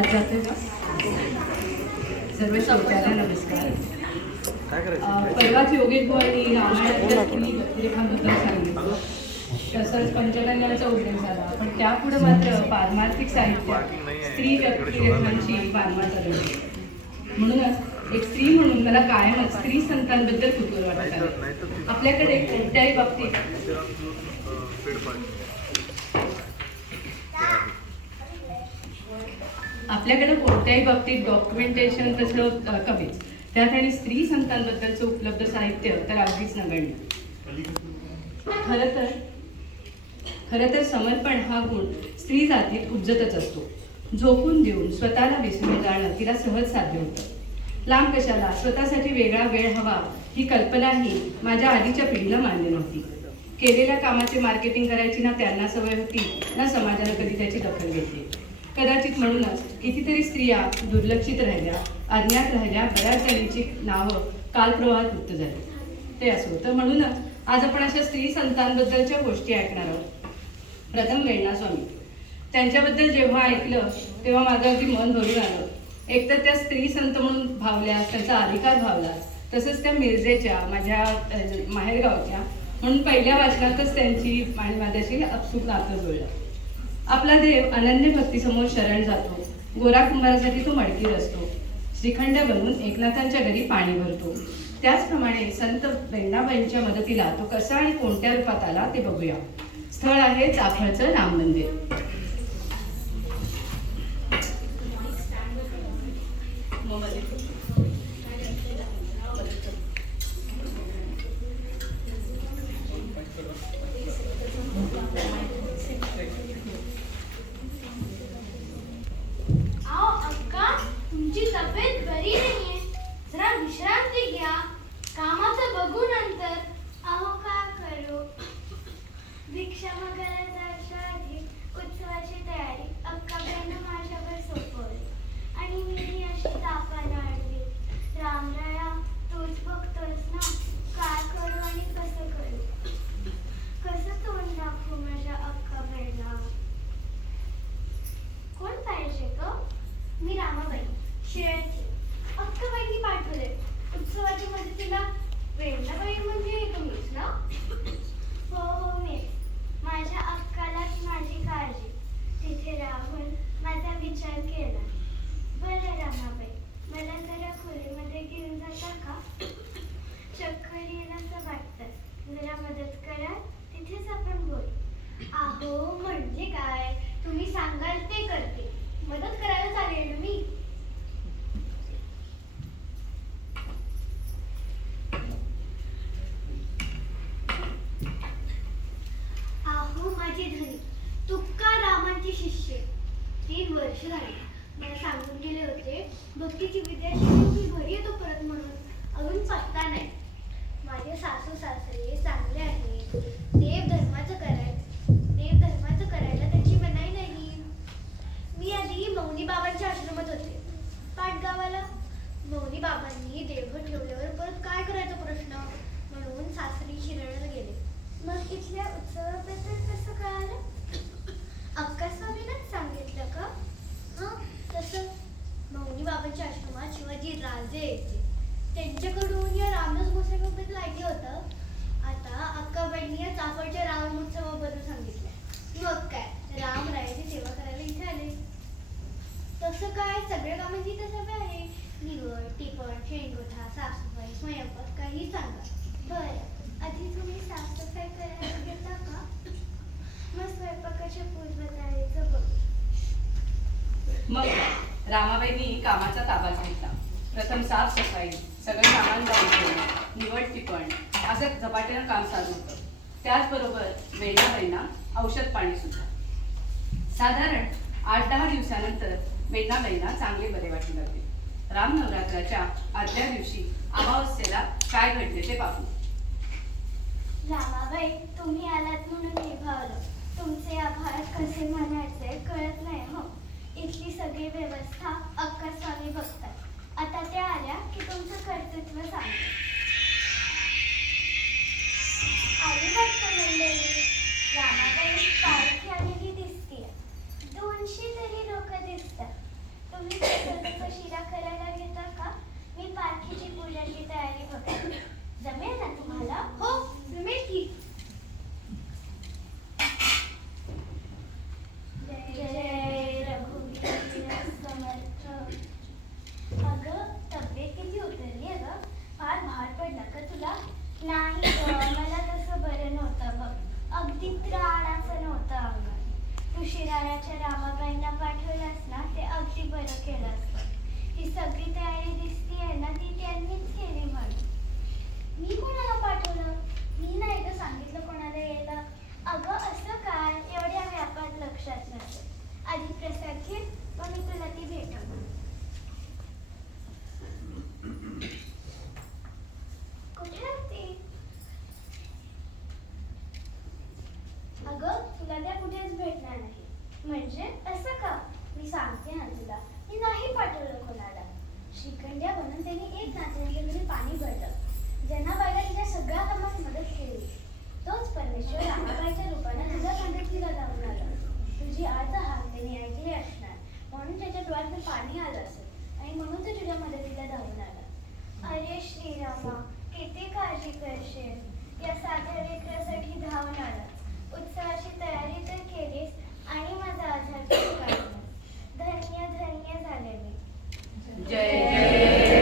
आवाज जातोय का? सर्व श्रोत्यांना नमस्कार. परवाच योगेश भाऊंनी रामायणातल्या स्त्री व्यक्तिरेखांबद्दल सांगितलं, तसंच पंचकन्यांचा उल्लेख झाला. पण त्यापुढे मात्र पारमार्थिक साहित्यात स्त्री व्यक्तिरेखांची वानवाट आढळली. म्हणूनच एक स्त्री म्हणून मला कायमच स्त्री संतांबद्दल कुतूहल वाटत आहे. आपल्याकडे कोणत्याही बाबतीत डॉक्युमेंटेशन तसं कमीच, त्यात आणि स्त्री संतांबद्दलचं उपलब्ध साहित्य तर अगदीच नगण्य. खरं तर समर्पण हा गुण स्त्री जातीत उज्जतच असतो. झोकून देऊन स्वतःला विसरून जाणं तिला सहज साध्य होतं. लांब कशाला, स्वतःसाठी वेगळा वेळ हवा ही कल्पनाही माझ्या आधीच्या पिढीला मान्य नव्हती. केलेल्या कामाचे मार्केटिंग करायची ना त्यांना सवय होती, ना समाजानं कधी त्याची दखल घेतली. कदाचित म्हणूनच कितीतरी स्त्रिया दुर्लक्षित राहिल्या, अज्ञात राहिल्या, बऱ्याच जणींची नावं कालप्रवाहात मुक्त झाली. ते असं होतं. म्हणूनच आज आपण अशा स्त्री संतांबद्दलच्या गोष्टी ऐकणार आहोत. प्रथम वेण्णा स्वामी. त्यांच्याबद्दल जेव्हा ऐकलं तेव्हा माझं अगदी मन भरून आलं. एकतर त्या स्त्री संत म्हणून भावल्या, त्यांचा अधिकार भावला, तसंच त्या मिरजेच्या माझ्या माहेरगावच्या म्हणून पहिल्या वाचनातच त्यांची आणि माझ्याशी अपसूक नातं जुळलं. आपला देव अनन्य भक्तीसमोर शरण जातो. गोरा कुंभारासाठी तो मडकी असतो. श्रीखंड बनवून एकनाथांच्या घरी पाणी भरतो. त्याचप्रमाणे संत वेण्णाबाईंच्या मदतीला तो कसा आणि कोणत्या रूपात आला ते बघूया. स्थळ आहे चाफळचं राम मंदिर. तुमची तब्येत बरी नाहीये, जरा विश्रांती घ्या. कामाचं बघू नंतर. अहो का करू, भिक्षा मागायला जायच्या आधी उत्सवाची तयारी अक्काबाईंना माझ्यावर सोपवली आणि मी अशी तापानं अडली. रामराया, तूच बघतोस ना, काय करू आणि कसं करू, कसं तोंड दाखवू माझ्या अक्काबाईंना. कोण पाहिजे ग? मी रामाबाई शेळ्याची. अक्काबाईंनी पाठवले उत्सवाच्या मदतीला. वेण्णाबाई म्हणजे तुम्हीच ना? हो हो, मी. माझ्या अक्कालाच माझी काळजी. तिथे राहून माझा विचार केला. बरं रामाबाई, मला जरा खोलीमध्ये घेऊन जाता का? चक्कर येईल असं वाटतं. जरा मदत करा, तिथेच आपण बोलू. अहो म्हणजे काय, तुम्ही सांगाल ते करते. मदत करायला चालेल मी. अहो माझी धनी, तुका रामांची शिष्य. 3 वर्ष झाली मला सांगून गेले होते भक्तीची विद्या शिकून मी घरी येतो परत म्हणून. अजून पत्ता नाही. माझे सासू सासरे चांगले आहेत. देवधर्माचं करायला त्यांची मनाई नाही. मी आधी मौनी बाबांच्या आश्रमात होते पाटगावाला. मौनी बाबांनी देवघर ठेवल्यावर परत काय करायचा प्रश्न म्हणून सासरी शिरायला गेले. मग इथल्या उत्सवाबद्दल कसं कळालं? अक्का स्वामींनाच सांगितलं का? हां, तसं मौनी बाबांच्या आश्रमात शिवाजी राजे यायचे. त्यांच्याकडून या रामदास गोसावीबद्दल ऐकलं होतं. आता अक्काबाईंनी या चाफळच्या राम उत्सवाबद्दल सांगितलंय. मग काय, रामरायाची सेवा करायला इथे आले. तसं काय, सगळ्या कामांची इथं सवय आहे. निवड, टिपण, शेणगोठा, साफसफाई, स्वयंपाक, काही सांगा. बरं, आधी तुम्ही साफसफाई करायला घेता का? मग स्वयंपाकाच्या पूर्वतयारीचं बघ. मग रामाबाईंनी कामाचा ताबाच घेतला. प्रथम साफसफाई, सगळं सामान जाऊन ठेवणं, निवड टिपण असं झपाट्यानं काम चालू होतं. त्याचबरोबर वेण्णाबाईंना औषध पाणी सुद्धा. साधारण 8-10 दिवसानंतर वेण्णाबाईंना चांगले बरे वाटू लागले. रामनवरात्राच्या आदल्या दिवशी अमावस्येला काय घडले ते पाहू. रामाबाई, तुम्ही आलात म्हणून निभावलं. तुमचे आभार कसे मानायचे कळत नाही हो. इथली सगळी व्यवस्था अक्का स्वामी बघतात. आता त्या आल्या की तुमचं कर्तृत्व सांगते. आली वाटतं मंडळी. रामाबाई पालखी आलेली दिसतीये. 200 तरी लोक दिसतात. वयाच्या रामाबाईंना पाठवलंस ना ते अगदी बरं केलं असतं. ही सगळी तयारी दिसतीये ना ती त्यांनीच केली म्हणून. मी कोणाला पाठवलं? मी नाही तर सांगितलं कोणाला यायला. अगं असं काय एवढ्या व्यापात लक्षात नसतं. आधी प्रसाद घे मग मी तुला ती भेटवणार. कुठे होती? अगं तुला त्या कुठेच भेटणार नाही. म्हणजे असं का? मी सांगते ना तुला, मी नाही पाठवलं कोणाला. श्रीखंड्या बनून त्यांनी एक नात्याच्या घरी पाणी भरलं. जनाबाईला तिच्या सगळ्या कामात मदत केली. तोच परमेश्वर रामाबाईच्या रूपानं तुझ्या मदतीला धावून आला. तुझी अर्ध हाक त्यांनी ऐकली असणार म्हणून त्याच्या डोळ्यात पाणी आलं असेल आणि म्हणून तो तुझ्या मदतीला धावून आला. अरे श्रीरामा, किती काळजी करशील. या साध्या